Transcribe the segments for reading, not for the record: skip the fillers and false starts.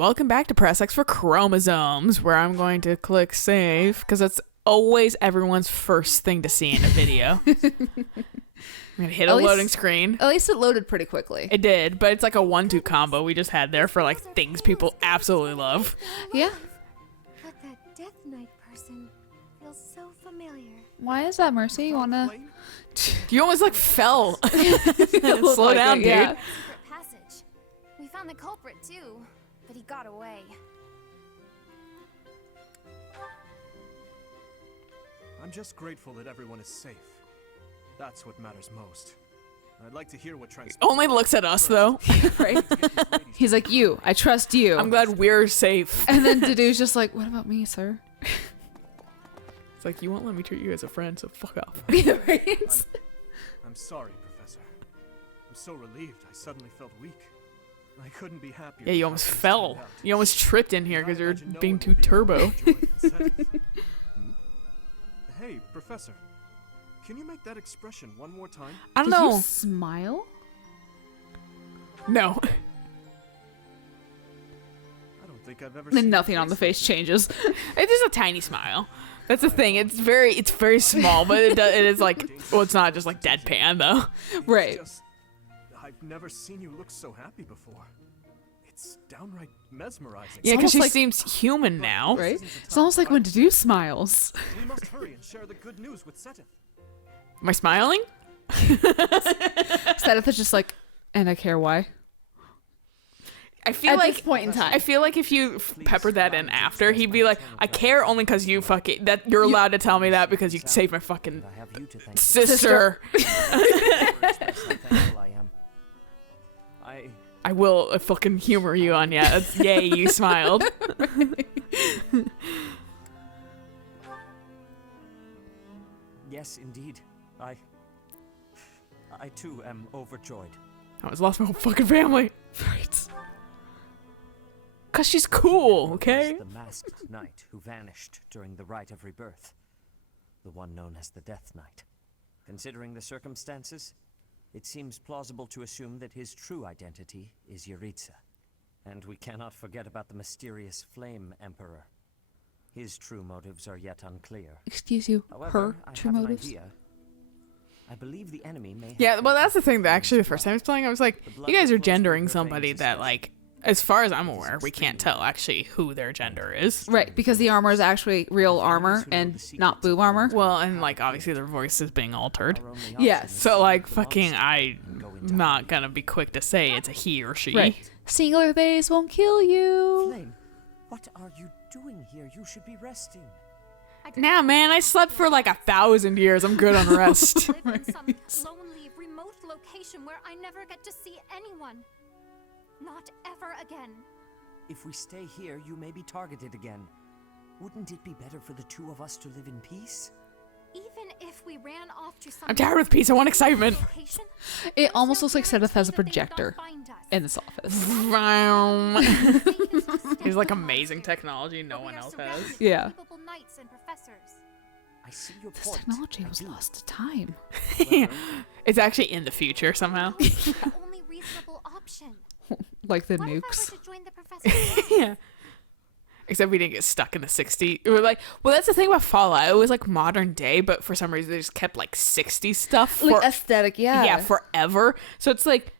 welcome back to Press X for Chromosomes, where I'm going to click save, because that's always everyone's first thing to see in a video. I'm going to hit a loading screen. At least it loaded pretty quickly. It did, but it's like a 1-2 combo we just had there for like things people absolutely love. Yeah. But that Death Knight person feels so familiar. Why is that, Mercy? You wanna... You almost like fell. Slow down, dude. Yeah. Secret passage. We found the culprit too, but he got away. I'm just grateful that everyone is safe. That's what matters most. I'd like to hear what Only looks at us though. Right? He's like, you. I trust you. I'm glad we're safe. And then Dedue's just like, what about me, sir? It's like, you won't let me treat you as a friend, so fuck off. Right? I'm sorry, Professor. I'm so relieved I suddenly felt weak. I couldn't be happier. Yeah, you almost fell. You almost tripped in here because you're being too turbo. Hey, Professor. Can you make that expression one more time? I don't Did know. you smile? No. I don't think I've ever Then seen nothing your on the face face changes. It's just a tiny smile. That's the thing. It's very small, but it is like, well, it's not just like deadpan though. Right. I've never seen you look so happy before. It's downright mesmerizing. Yeah, because almost she like- seems human now. Right? It's almost like when Dedue smiles. We must hurry and share the good news with Seteth. Am I smiling? Seteth is just like, and I care why. I feel At like this point in time. I feel like if you peppered that in after, he'd be like, I care only because you fucking that you're allowed to tell me that because you saved my fucking I have you to thank. sister. I will fucking humor you on ya. That's, yay, you smiled. Yes, indeed. I too am overjoyed. I almost lost my whole fucking family. Right. Cause she's cool, okay? The masked knight who vanished during the rite of rebirth. The one known as the Death Knight. Considering the circumstances, it seems plausible to assume that his true identity is Yuritsa. And we cannot forget about the mysterious Flame Emperor. His true motives are yet unclear. Excuse you, However, her I true have motives? an idea. I believe the enemy may have Yeah, well, that's the thing that plans actually the to first time I was block playing, I was like, the blood you guys that are flows through gendering her somebody veins is that, fresh. like, as far as I'm aware, we can't tell actually who their gender is. Right, because the armor is actually real armor and not boob armor. Well, and like obviously their voice is being altered. Our only Yes. option is So to like leave the fucking monster I'm and go into not hiding. gonna be quick to say it's a he or she. Right. Singular face won't kill you. Flame, what are you doing here? You should be resting. Nah, man, I slept for like 1,000 years. I'm good on rest. Live in some lonely, remote location where I never get to see anyone. Not ever again. If we stay here, you may be targeted again. Wouldn't it be better for the two of us to live in peace? Even if we ran off to some I'm tired with peace. I want excitement. location, It there's almost no looks like Seteth has a guarantee that they projector would not find us. in this office. They can just There's stay like in the amazing monster, technology no but we one are else surrounded has. by Yeah. capable knights and professors. I see your This point. technology I was do. lost to time. It's actually in the future somehow. It's the only reasonable option. Like the What nukes. if I were to join the professor? Yeah. Except we didn't get stuck in the 60s. We were like, well, that's the thing about Fallout. It was like modern day, but for some reason they just kept like 60s stuff. Like for- aesthetic, yeah. yeah, forever. So it's like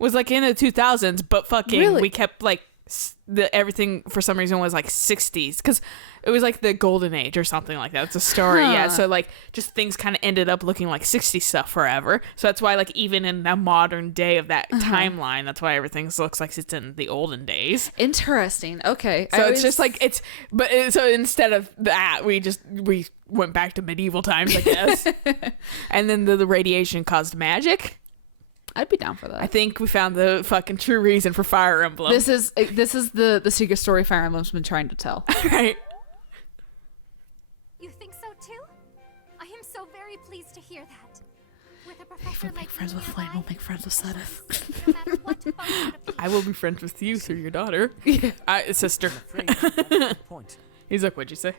was like in the 2000s, but fucking Really? we kept like the everything for some reason was like 60s because it was like the golden age or something like that. It's a story, yeah. Huh. So like just things kind of ended up looking like 60s stuff forever. So that's why like even in the modern day of that timeline, that's why everything looks like it's in the olden days. Interesting. Okay. So it's just like so instead of that, we went back to medieval times, I guess. And then the radiation caused magic. I'd be down for that. I think we found the fucking true reason for Fire Emblem. This is the secret story Fire Emblem's been trying to tell. Right. You think so too? I am so very pleased to hear that. With a professor If we like make friends you with Flame, we'll nearby, make friends with I shall Seteth. succeed no matter what function of I will be friends with you through your daughter. Sister. I'm afraid that's the point. He's like, what'd you say?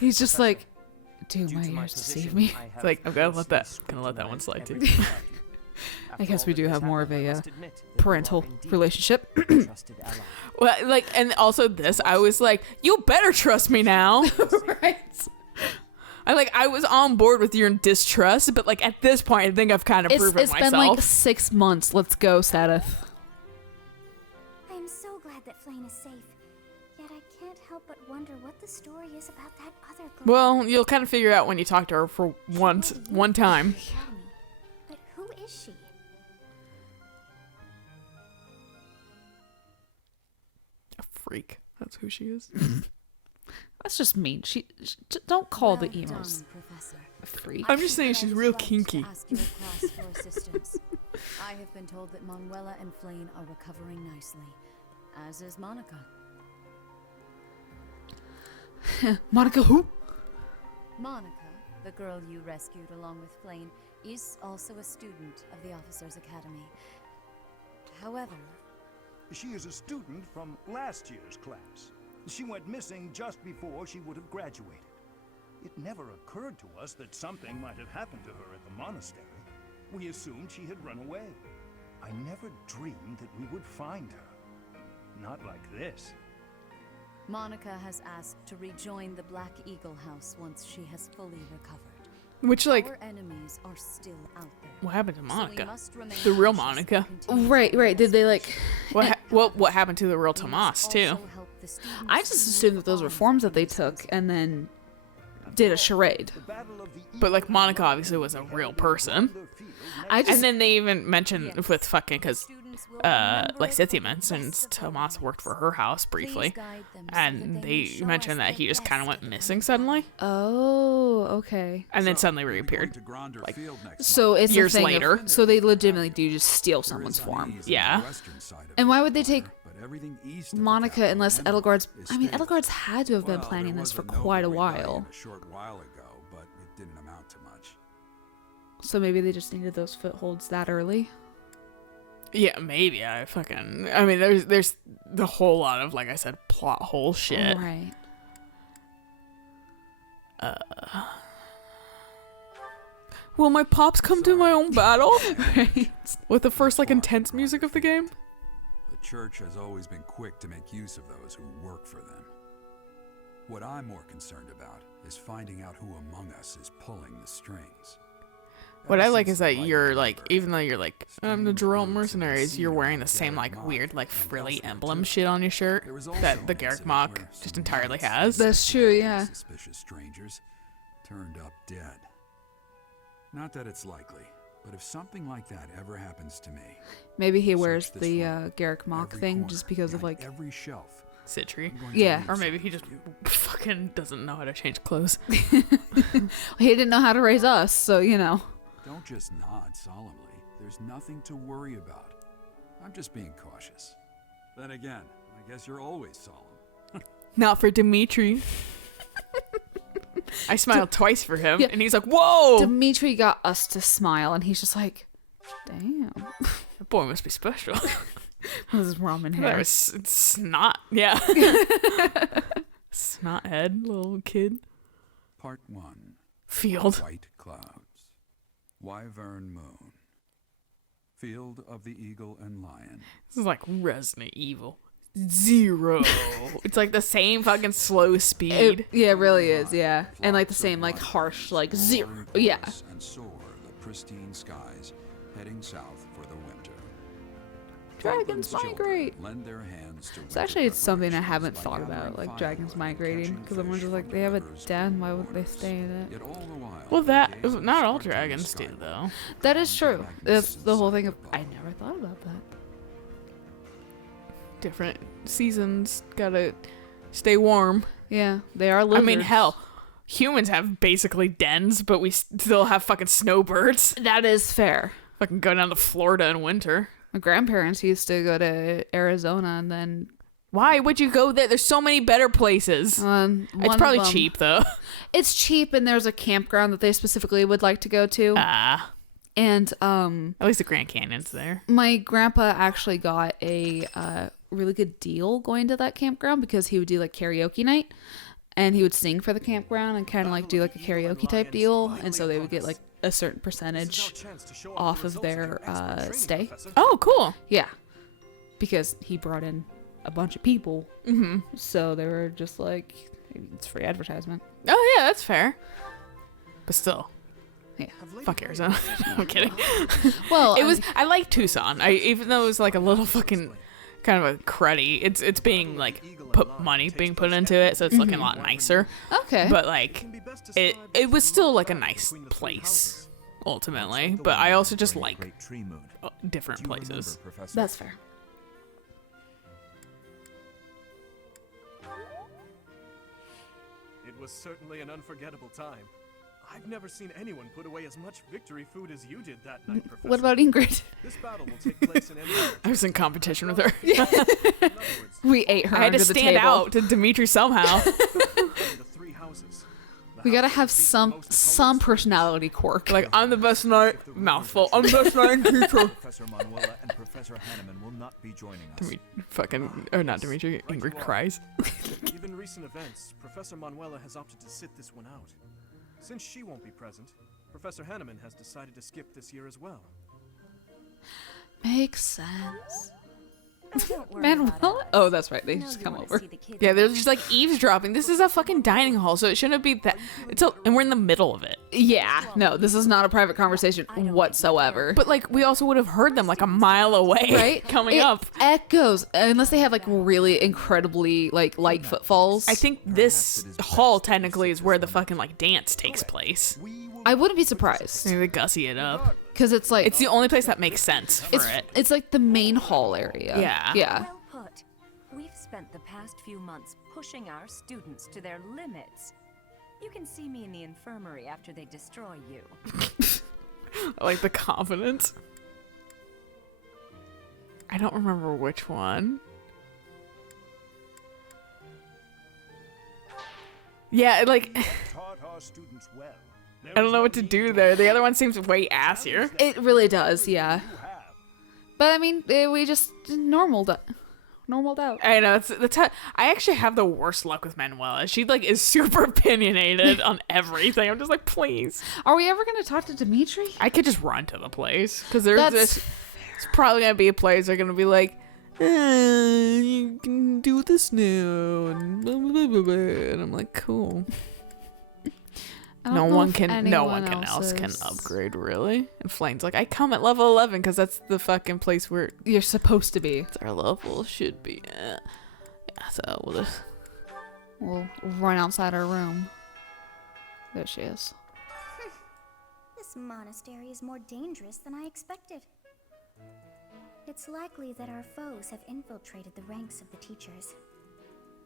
He's just like, do Due my to my ears deceive position, me? I have It's like, I'm gonna let closely that one slide scrutinized too. every party. I guess we do have more of a must admit that you are parental indeed relationship. a trusted ally. Well, like, and also this, I was like, you better trust me now. Right. I was on board with your distrust, but like at this point, I think I've kind of proven It's myself. been like 6 months. Let's go, Sadith. I am so glad that Flame is safe. Yet I can't help but wonder what the story is about that other girl. Well, you'll kind of figure out when you talk to her for one time. Academy. But who is she? A freak. That's who she is. That's just mean. She don't call the Well emos done, Professor. a freak. I'm just saying she's real kinky. Ask your class for assistance. I have been told that Manuela and Flane are recovering nicely, as is Monica. Monica who? Monica, the girl you rescued along with Flane, is also a student of the Officers' Academy. However, She is a student from last year's class. She went missing just before she would have graduated. It never occurred to us that something might have happened to her at the monastery. We assumed she had run away. I never dreamed that we would find her. Not like this. Monica has asked to rejoin the Black Eagle House once she has fully recovered. Which, like, Our enemies are still out there. what happened to So we Monica? must remain The real cautious Monica. and continue Right. Did they like? What happened to the real We must Tomas too? also help the students I just remove assumed that those were harm forms that from they these took places. and then did a charade. The Battle of the But like Eagle Monica Mountain obviously was a held real in person. Wonder Field I next just- And then they even mentioned Yes. with fucking because Students will remember like it Cynthia for the mentions rest of their Tomas worked for lives. her house Please briefly, guide them so and that may they show mentioned us that he the just kind of best went the missing coming suddenly, Oh, okay. and then So, suddenly we'll be going reappeared. to Gronder like, Field next So it's Years a thing later. so they legitimately do just steal month. There someone's is form. unease on the Yeah. western side of And the why would they take water, but everything east of the Monica capital unless and Edelgard's? is I mean, stable. Edelgard's had to have been Well, planning there this was for a noble quite a rebellion while. a short while ago, but it didn't amount to much. So maybe they just needed those footholds that early. Yeah, maybe. I mean, there's the whole lot of, like I said, plot hole shit. Right. Will my pops come to my own battle? Right. With the first like intense music of the game? The church has always been quick to make use of those who work for them. What I'm more concerned about is finding out who among us is pulling the strings. What Ever I like since is the that light you're of like, Ember, even though you're like, I'm the strange Jerome groups have been mercenaries, you're seen wearing around the same like Garrick weird Mach like and frilly elsewhere, emblem too. shit on your shirt There was also that the an Garrick incident Mach where just some entirely once has. That's true, yeah. Suspicious strangers turned up dead. Not that it's likely, but if something like that ever happens to me, Maybe he search wears this the room, Garrick Mach every thing corner, just because of behind like. every shelf. Citry. I'm going to Yeah. leave Or maybe he just something for you. fucking doesn't know how to change clothes. He didn't know how to raise us, so you know. Don't just nod solemnly. There's nothing to worry about. I'm just being cautious. Then again, I guess you're always solemn. Not for Dimitri. I smiled twice for him, Yeah. and he's like, whoa! Dimitri got us to smile, and he's just like, "Damn, That boy must be special. this is ramen That hair." was snot. Yeah. Snot head, little kid. Part 1. Field. White clouds. Wyvern moon. Field of the eagle and lion. This is like Resident Evil. 0. It's like the same fucking slow speed. Yeah, it really is, yeah, and like the same like harsh like zero, yeah. And soar the pristine skies, heading south for the winter. Dragons Pilgrim's children migrate. lend their hands to It's actually winter something I preparations haven't by thought gathering about, like firewood dragons and migrating, catching because I'm fish just like, from they the have a rivers den, and why would they waters. stay in it? Yet all the while, Well, that the gaze of not all sparkling dragons do skyward. though. That is true. Dragons That's the whole thing of. above. I never thought about that. Different seasons gotta stay warm. Yeah, they are I lizards. mean, hell, humans have basically dens, but we still have fucking snowbirds. That is fair. Fucking go down to Florida in winter. My grandparents used to go to Arizona, and then Why would you go there? There's so many better places. one It's of probably them- cheap though. It's cheap, and there's a campground that they specifically would like to go to. And At least the Grand Canyon's there. my grandpa actually got a really good deal going to that campground because he would do like karaoke night, and he would sing for the campground and kind of like do like a karaoke type deal, and so they would get like a certain percentage off of their stay. Oh, cool. Yeah, because he brought in a bunch of people, so they were just like, it's free advertisement. Oh yeah, that's fair. But still, Yeah. fuck Arizona. I'm kidding. Well, It was. I like Tucson. Even though it was like a little fucking kind of a cruddy. It's being like money being put into it, so it's looking a lot nicer. okay. But like, it was still like a nice place ultimately. But I also just like different places. That's fair. It was certainly an unforgettable time. I've never seen anyone put away as much victory food as you did that night, Professor. What about Ingrid? This battle will take place in Emblem. I was in competition with her. In other words, We ate her I had to under the stand table. out to Dimitri somehow. the three houses. The We gotta house have that beat the some most opponents personality quirk. Like, I'm the best knight. Mouthful. I'm the best knight in teacher. Professor Manuela and Professor Hanneman will not be joining us. Fucking, or not Dimitri. Ingrid cries. Given recent events, Professor Manuela has opted to sit this one out. Since she won't be present, Professor Hanneman has decided to skip this year as well. Makes sense. Don't worry about Manuela? us. Oh, that's right. They I know just you come wanna over. see the kids Yeah, they're again. just like eavesdropping. This is a fucking dining hall, so it shouldn't be that. And we're in the middle of it. Yeah. No, this is not a private conversation whatsoever. But like, we also would have heard them like a mile away, Right? Coming It up. echoes, unless they have like really incredibly like light footfalls. I think this hall technically is where the fucking like dance takes place. I wouldn't be surprised Maybe they gussy it up. because it's like It's the only place that makes sense for it. it's like the main hall area. Yeah. Yeah. Well put. We've spent the past few months pushing our students to their limits. You can see me in the infirmary after they destroy you. I like the confidence. I don't remember which one. Yeah, like, Taught our students well. I don't know what to do there. The other one seemes way assier. It really does. Yeah. You have. But I mean, we just normaled out. I know that's how, I actually have the worst luck with Manuela. She like is super opinionated on everything. I'm just like, please. Are we ever gonna talk to Dimitri? I could just run to the place because there's That's this. It's probably gonna be a place they're gonna be like, you can do this now, and blah, blah, blah, blah. And I'm like, cool. I don't No know one if can. No one anyone else can is. upgrade really. And Flame's like, I come at level 11 because that's the fucking place where You're supposed to be. our level should be at. Yeah, so we'll just. We'll run outside our room. There she is. This monastery is more dangerous than I expected. It's likely that our foes have infiltrated the ranks of the teachers.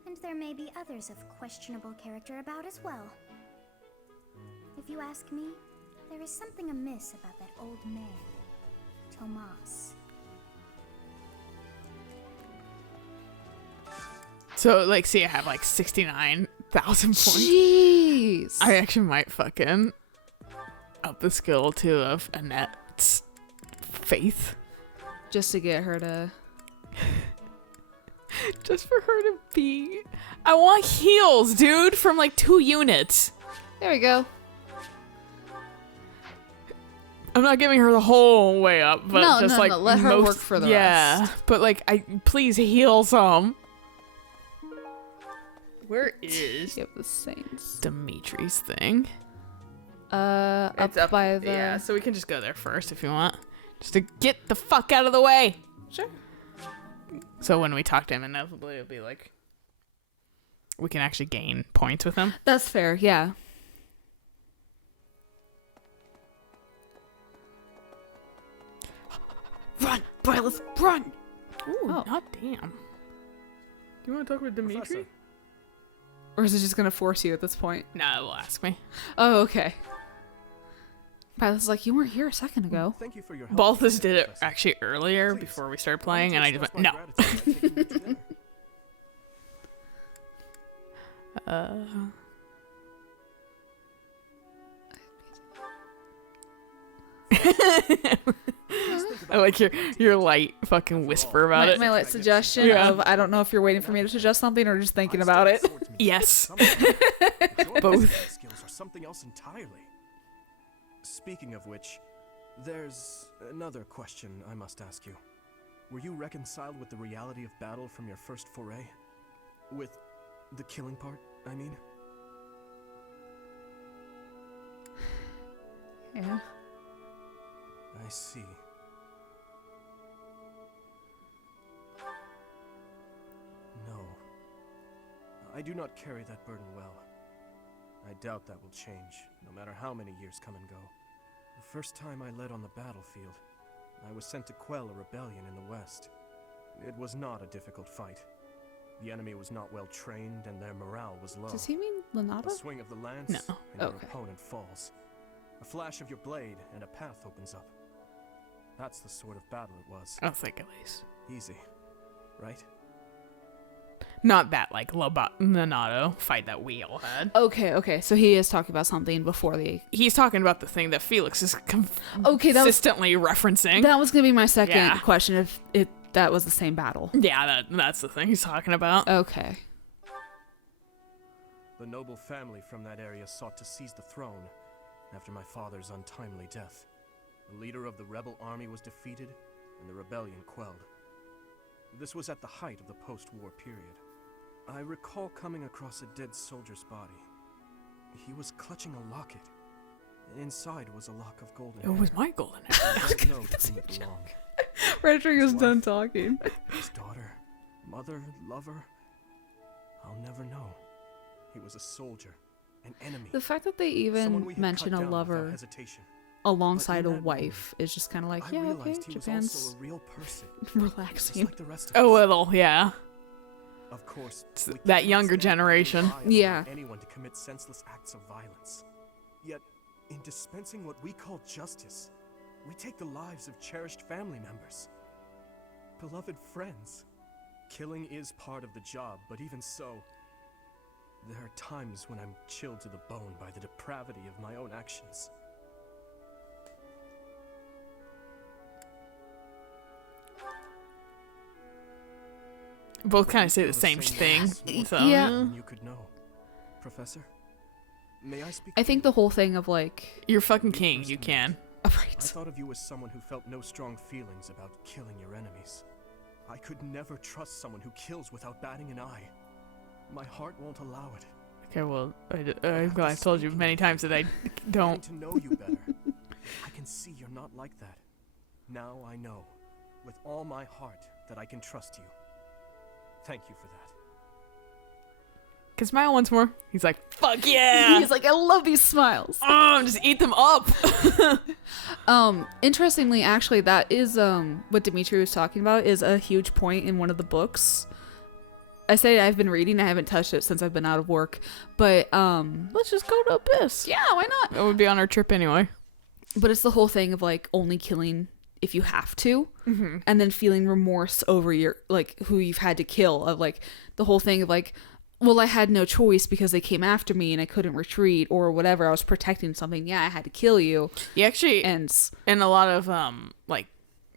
And there may be others of questionable character about as well. If you ask me, there is something amiss about that old man, Tomas. So like, see, I have like 69,000 points. Jeez. I actually might fucking up the skill too of Annette's faith. Just to get her to. Just for her to be. I want heals, dude, from like 2 units. There we go. I'm not giving her the whole way up, but No, just no, like no, let her work for the rest. But like, please heal some. Where is Yep, the Saints. Dimitri's thing? Up by the. Yeah, so we can just go there first if you want, just to get the fuck out of the way. Sure. So when we talk to him, inevitably it'll be like we can actually gain points with him. That's fair. Yeah. Run, Brylas, run! Ooh, Oh. not damn. Do you want to talk with Dimitri? Professor. Or is it just gonna force you at this point? No, it will ask me. Oh, okay. Pilot's like, you weren't here a second ago. Thank you for your help. Balthus did it Professor. actually earlier Please, before we started I playing, and want I to just express went, my no. gratitude by taking you to dinner. I like your light fucking whisper about it. My light suggestion Yeah. of I don't know if you're waiting for me to suggest something or just thinking about it. Yes. Both Both. skills are something else entirely. Speaking of which, there's another question I must ask you. Were you reconciled with the reality of battle from your first foray? With the killing part, I mean? Yeah. I see. No. I do not carry that burden well. I doubt that will change, no matter how many years come and go. The first time I led on the battlefield, I was sent to quell a rebellion in the west. It was not a difficult fight. The enemy was not well trained, and their morale was low. Does he mean Lenata? A swing of the lance, No. and your Okay. opponent falls. A flash of your blade, and a path opens up. That's the sort of battle it was. I think at least. Easy, right? Not that like Lonato fight that we all had. Okay. So he is talking about something before the. He's talking about the thing that Felix is Okay, that was consistently referencing. that was gonna be my second Yeah. question. If that was the same battle. Yeah, that's the thing he's talking about. Okay. The noble family from that area sought to seize the throne after my father's untimely death. The leader of the rebel army was defeated, and the rebellion quelled. This was at the height of the post-war period. I recall coming across a dead soldier's body. He was clutching a locket, and inside was a lock of golden It was my golden hair. I don't know to whom it belonged. Frederick was done talking. His daughter, mother, lover, I'll never know. He was a soldier, an enemy. The fact that they Someone even we had mention cut a down without lover hesitation. alongside But a in that wife is just kind of like, I yeah, okay, realized he was Japan's also a real person, just relaxing. like the rest of A us. little, yeah. Of course, It's we that cannot younger stand by and generation. rely on Yeah. anyone to commit senseless acts of violence. Yet, in dispensing what we call justice, we take the lives of cherished family members, beloved friends. Killing is part of the job, but even so, there are times when I'm chilled to the bone by the depravity of my own actions. Both kind of say Feel the same thing. loss more So, Yeah. than you could know. Professor, may I speak? I think the whole thing of like, You're fucking king. You can. I right. thought of you as someone who felt no strong feelings about killing your enemies. I could never trust someone who kills without batting an eye. My heart won't allow it. Okay, well, I'm glad I've told you many times that I don't. Getting to know you better. I can see you're not like that. Now I know, with all my heart, that I can trust you. Thank you for that. Can smile once more. He's like, fuck yeah. He's like, I love these smiles. Just eat them up. Interestingly, actually, that is what Dimitri was talking about is a huge point in one of the books. I say I've been reading, I haven't touched it since I've been out of work, but Let's just go to Abyss. yeah, why not? That would be on our trip anyway. But it's the whole thing of like only killing if you have to, and then feeling remorse over your like who you've had to kill. Of like the whole thing of like, well, I had no choice because they came after me and I couldn't retreat or whatever. I was protecting something. Yeah, I had to kill you. You actually, And in a lot of like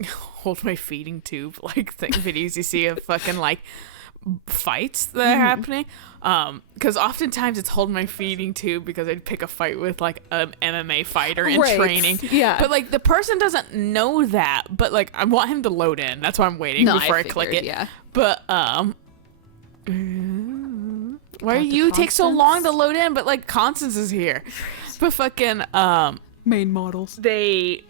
hold my feeding tube like thing videos you see of fucking like fights that are happening, because oftentimes it's hold my feeding tube because I'd pick a fight with like an MMA fighter in Right. training, Yeah. but like the person doesn't know that, but like I want him to load in, that's why I'm waiting No, before I figured, click it. Yeah. But why do Talk to you take so long to Constance? load in? But like Constance is here. But fucking Main models. they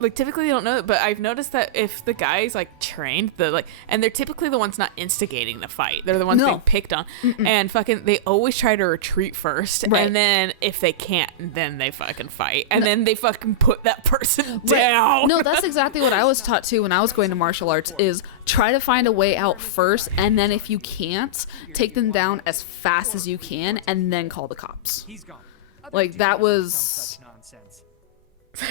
like typically they don't know it, but I've noticed that if the guy's like trained, and they're typically the ones not instigating the fight. They're the ones No. being picked on. And fucking they always try to retreat first. Right. And then if they can't, then they fucking fight. And then they fucking put that person Right. down. No, that's exactly what I was taught too when I was going to martial arts is try to find a way out first, and then if you can't, take them down as fast as you can and then call the cops. He's gone. Like that was Such nonsense.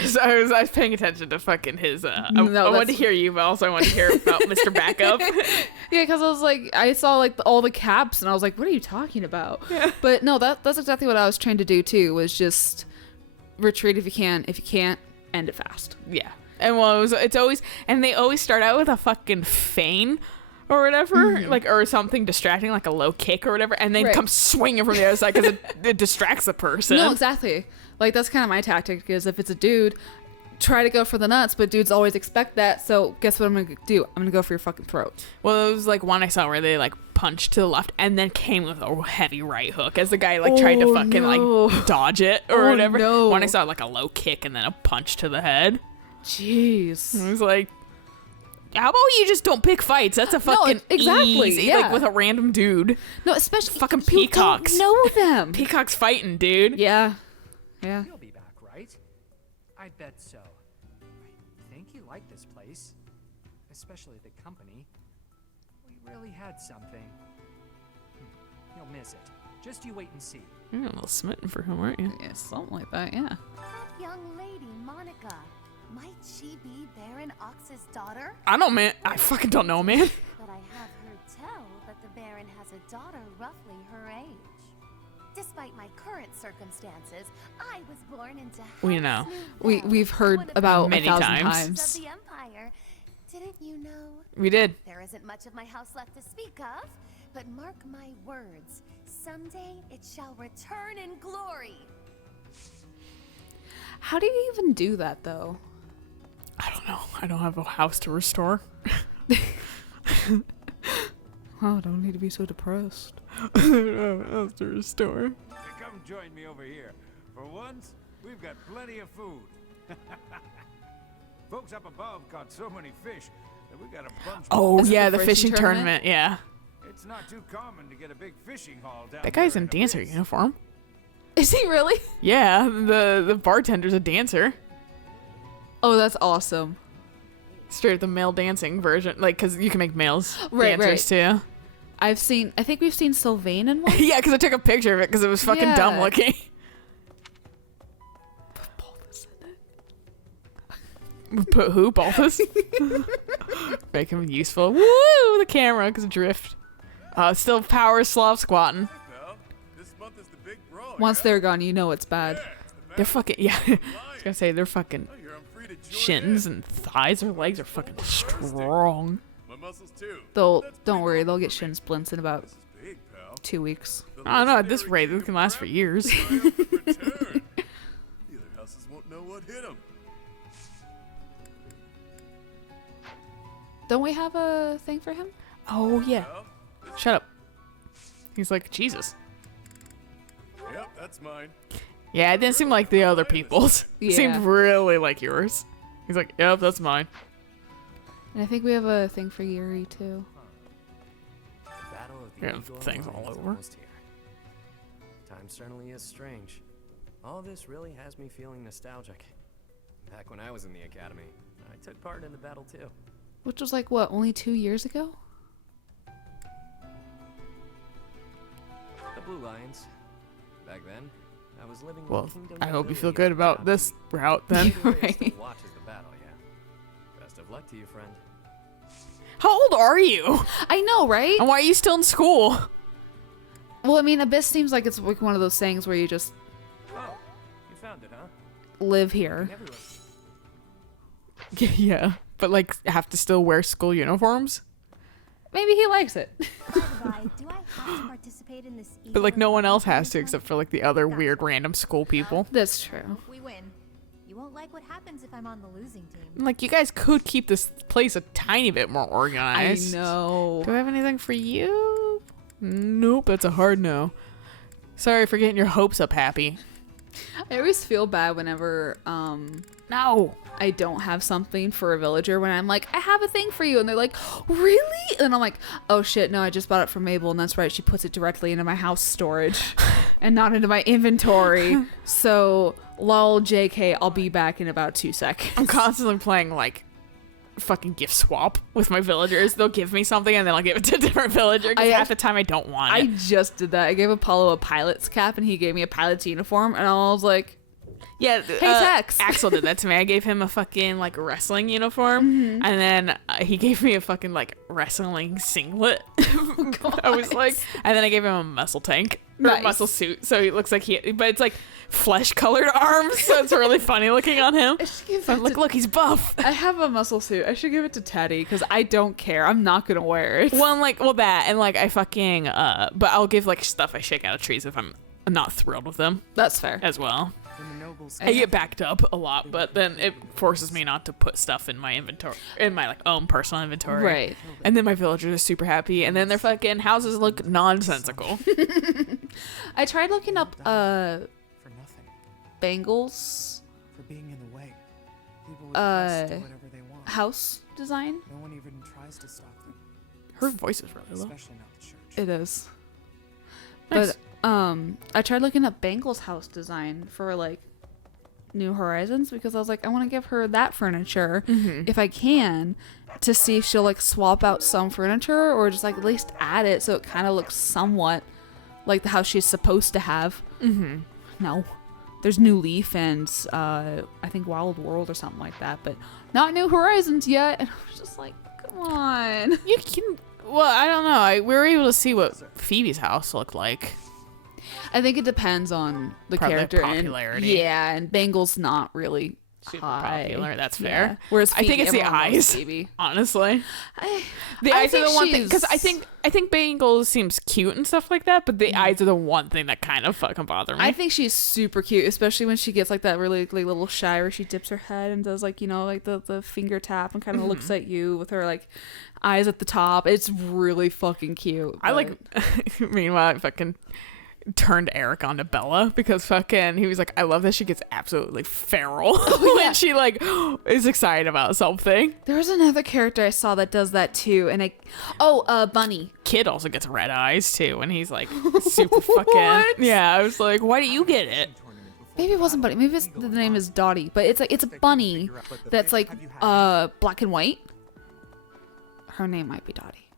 So I was paying attention to fucking his I No, wanted to that's- hear you, but also I wanted to hear about Mr. Backup. Yeah, because I was like, I saw like all the caps, and I was like, what are you talking about? Yeah. But no, that's exactly what I was trying to do too. Was just retreat if you can. If you can't, end it fast. Yeah. And well, it's always, and they always start out with a fucking feign or whatever, like, or something distracting, like a low kick or whatever, and then Right. come swinging from the other side because it distracts the person. No, exactly. Like, that's kind of my tactic, is if it's a dude, try to go for the nuts, but dudes always expect that, so guess what I'm gonna do? I'm gonna go for your fucking throat. Well, it was like one I saw where they like punched to the left and then came with a heavy right hook as the guy like tried to fucking like dodge it or whatever. No. One I saw like a low kick and then a punch to the head. Jeez. I was like, how about you just don't pick fights? That's a fucking exactly, easy, yeah. like with a random dude. No, especially Fucking you peacocks. don't know them. Peacock's fighting, dude. Yeah. Yeah. You'll be back, right? I bet so. I think you like this place. Especially the company. We really had something. You'll miss it. Just you wait and see. You're a little smitten for him, aren't you? Yeah, something like that, yeah. That young lady, Monica. Might she be Baron Ox's daughter? I don't, man. I fucking don't know, man. But I have heard tell that the Baron has a daughter roughly her age. Despite my current circumstances, I was born into We know. We've heard about Many 1,000 times. times. of the Empire. Didn't you know? We did. There isn't much of my house left to speak of, but mark my words, someday it shall return in glory. How do you even do that, though? I don't know. I don't have a house to restore. Oh, don't need to be so depressed. I don't have a house to restore. Come join me over here. For once, we've got plenty of food. Folks up above caught so many fish that we got a bunch. Oh, Is it yeah, the the fishing fishing tournament. Yeah. It's not too common to get a big fishing haul down. That guy's there in a dancer mist. uniform. Is he really? Yeah, the bartender's a dancer. Oh, that's awesome. Straight up the male dancing version. Like, because you can make males Right, dancers too. I think we've seen Sylvain in one. Yeah, because I took a picture of it because it was fucking dumb Yeah. looking. Put who? Balthus? Make him useful. Woo! The camera, because drift. Still power Slav squatting. Well, this month is the big brawl. Once they're gone, you know it's bad. They're fucking, yeah. I was gonna say, they're fucking I hear I'm free to join shins in. and thighs or legs are fucking strong. My muscles too. Don't worry, they'll get shin splints in about This is big, pal. 2 weeks. The I don't know, at this legendary rate, this king can of last for crab years. is right up to return. The other houses won't know what hit them. Don't we have a thing for him? Oh, yeah. Well, Shut up. He's like, Jesus. yep, that's mine. Yeah, it didn't seem like the other people's. It seemed Yeah. really like yours. He's like, yep, that's mine. And I think we have a thing for Yuri too. Battle of the Yeah, Eagle things all Alliance over. almost here. Time certainly is strange. All this really has me feeling nostalgic. Back when I was in the academy, I took part in the battle too. Which was like, what, only 2 years ago? The Blue Lions. Back then, I was living Well, in Kingdom I hope you feel Lilia good about down this deep. route then. Lilia Right. still watches the battle, yeah. Best of luck to you, friend. How old are you? I know, right? And why are you still in school? Well, I mean, Abyss seems like it's like one of those things where you just Oh, you found it, huh? live here. Everyone. Yeah, but like have to still wear school uniforms. Maybe he likes it. By the by, do I have to participate in this? But like no one else has to Eagle except for like the other weird random school people. That's true. If we win, you won't like what happens if I'm on the losing team. And, like you guys could keep this place a tiny bit more I organized. know. Do I have anything for you? Nope, that's a hard no. Sorry for getting your hopes up, Happy. I always feel bad whenever No. I don't have something for a villager when I'm like, I have a thing for you, and they're like, really? And I'm like, oh shit, no, I just bought it from Mabel, and that's right, she puts it directly into my house storage and not into my inventory. So lol JK, I'll be back in about 2 seconds. I'm constantly playing like fucking gift swap with my villagers. They'll give me something and then I'll give it to a different villager because I half the time I don't want I it. just did that. I gave Apollo a pilot's cap and he gave me a pilot's uniform, and I was like, Yeah, Hey, Tex. Axel did that to me. I gave him a fucking like wrestling uniform, and then he gave me a fucking like wrestling singlet. I was like, and then I gave him a muscle tank, or Nice. muscle suit, so he looks like but it's like flesh colored arms, so it's really funny looking on him. So look, he's buff. I have a muscle suit. I should give it to Teddy because I don't care. I'm not gonna wear it. Well, that, and like I fucking, but I'll give like stuff I shake out of trees if I'm not thrilled with them That's fair. as well. When the nobles I get backed up a lot, but then it forces me not to put stuff in my inventory, in my like own personal inventory. Right. And then my villagers are super happy, and then their fucking houses look nonsensical. I tried looking up For nothing. Bangles For being in the way. People would just do whatever they want. house design. No one even tries to stop them. Her voice is really low. Especially not the church. It is. Nice. But I tried looking up Bangles house design for like New Horizons because I was like, I want to give her that furniture if I can, to see if she'll like swap out some furniture or just like at least add it so it kind of looks somewhat like the house she's supposed to have. No, there's New Leaf and I think Wild World or something like that, but not New Horizons yet. And I was just like, come on. You can. Well, I don't know. We were able to see what Phoebe's house looked like. I think it depends on the Probably character popularity. and yeah, and Bangle's not really Super high. popular. That's Yeah. fair. Whereas I think Phoebe, it's the everyone loves eyes. Phoebe. Honestly, I the eyes are think the one thing, because she's- I think Bangles seems cute and stuff like that, but the eyes are the one thing that kind of fucking bother me. I think she's super cute, especially when she gets like that really like, little shy where she dips her head and does like, you know, like the finger tap and kind of looks at you with her like eyes at the top. It's really fucking cute. I like. Meanwhile, I fucking turned Eric onto Bella because fucking he was like, I love that she gets absolutely feral when she like is excited about something. There was another character I saw that does that too, and Bunny. Kid also gets red eyes too, and he's like super fucking. Yeah, I was like, why do you get it? Maybe it wasn't Bunny. Maybe the name is Dottie, but it's like it's a bunny that's like black and white. Her name might be Dottie.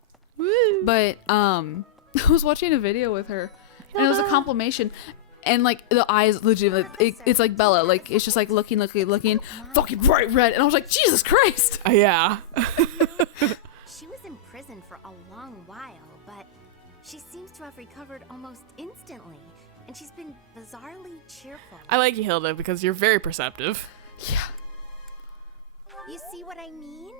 But I was watching a video with her, and it was a compilation, and like the eyes legit, it's like Bella, like it's just like looking, fucking bright red, and I was like, Jesus Christ. Yeah. She was in prison for a long while, but she seems to have recovered almost instantly, and she's been bizarrely cheerful. I like you, Hilda, because you're very perceptive. Yeah. You see what I mean?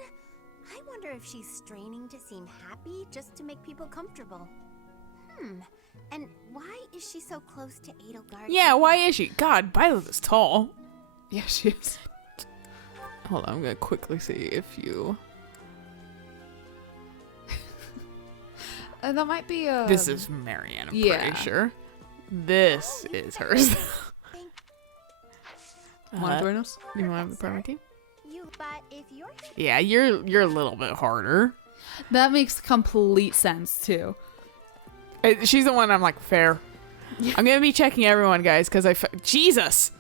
I wonder if she's straining to seem happy just to make people comfortable. And why is she so close to Edelgard? Yeah, why is she? God, Violet is tall. Yeah, she is. Hold on, I'm gonna quickly see if you. That might be This is Marianne, I'm yeah. pretty sure. This is hers. Want to join us? You want to be part of my team? But if you're Yeah, you're a little bit harder. That makes complete sense too. She's the one I'm like, fair. Yeah. I'm gonna be checking everyone, guys, because Jesus.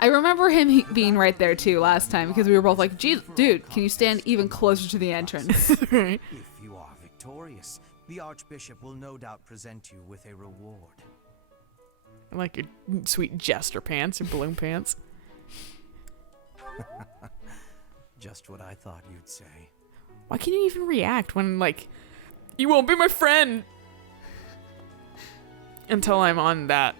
I remember him being right there too last time because we were both like, "Jesus, dude, can you stand even closer to the entrance?" If you are victorious, the Archbishop will no doubt present you with a reward. I like your sweet jester pants, your balloon pants. Just what I thought you'd say. Why can't you even react when like, you won't be my friend? Until I'm on that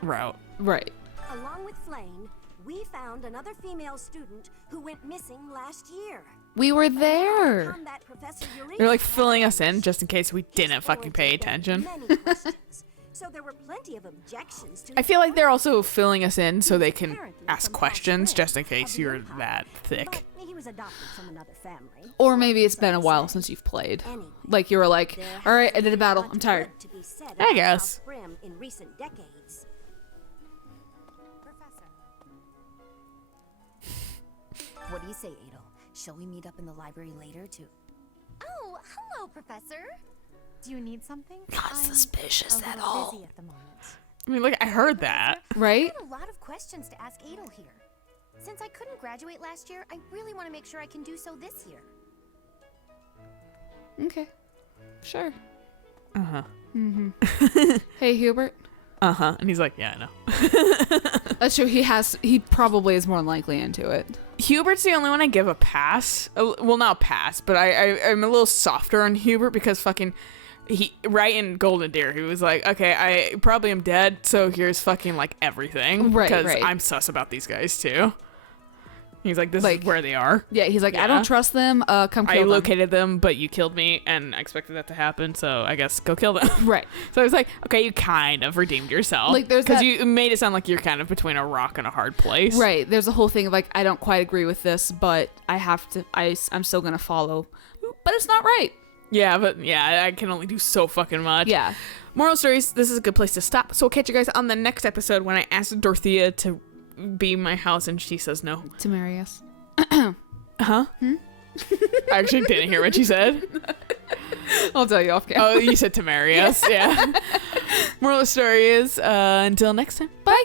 route. Right. Along with Flame, we found another female student who went missing last year. We were there. They're like filling us in just in case we didn't fucking pay attention. So there were plenty of objections to I feel like they're also filling us in so they can ask questions just in case you're that thick. He was adopted from another family. Or maybe it's been a while since you've played. Like you were like, all right, I did a battle. I'm tired. I guess. In recent decades. Professor. What do you say, Adel? Shall we meet up in the library later to... Oh, hello, Professor. Do you need something? Not suspicious at all. Busy at the moment. I mean, like, I heard that. Right? I had a lot of questions to ask Adel here. Since I couldn't graduate last year, I really want to make sure I can do so this year. Okay. Sure. Uh-huh. Hey, Hubert. And he's like, yeah, I know. That's true. He probably is more than likely into it. Hubert's the only one I give a pass. Well, not a pass, but I'm a little softer on Hubert because fucking right in Golden Deer, he was like, okay, I probably am dead, so here's fucking like everything. Right, because right. I'm sus about these guys too. He's like, this is where they are. Yeah, he's like, I don't trust them. Come kill them. I located them, but you killed me, and I expected that to happen, so I guess go kill them. Right. So I was like, okay, you kind of redeemed yourself. Like, there's because that- you made it sound like you're kind of between a rock and a hard place. Right. There's a whole thing of like, I don't quite agree with this, but I have to. I'm still gonna follow, but it's not right. Yeah, but yeah, I can only do so fucking much. Yeah. Moral stories, this is a good place to stop. So we'll catch you guys on the next episode when I asked Dorothea to be my house and she says no. To marry us. Huh? I actually didn't hear what she said. I'll tell you off camera. Oh, you said to marry us. Yeah. Moral of the story is, until next time. Bye.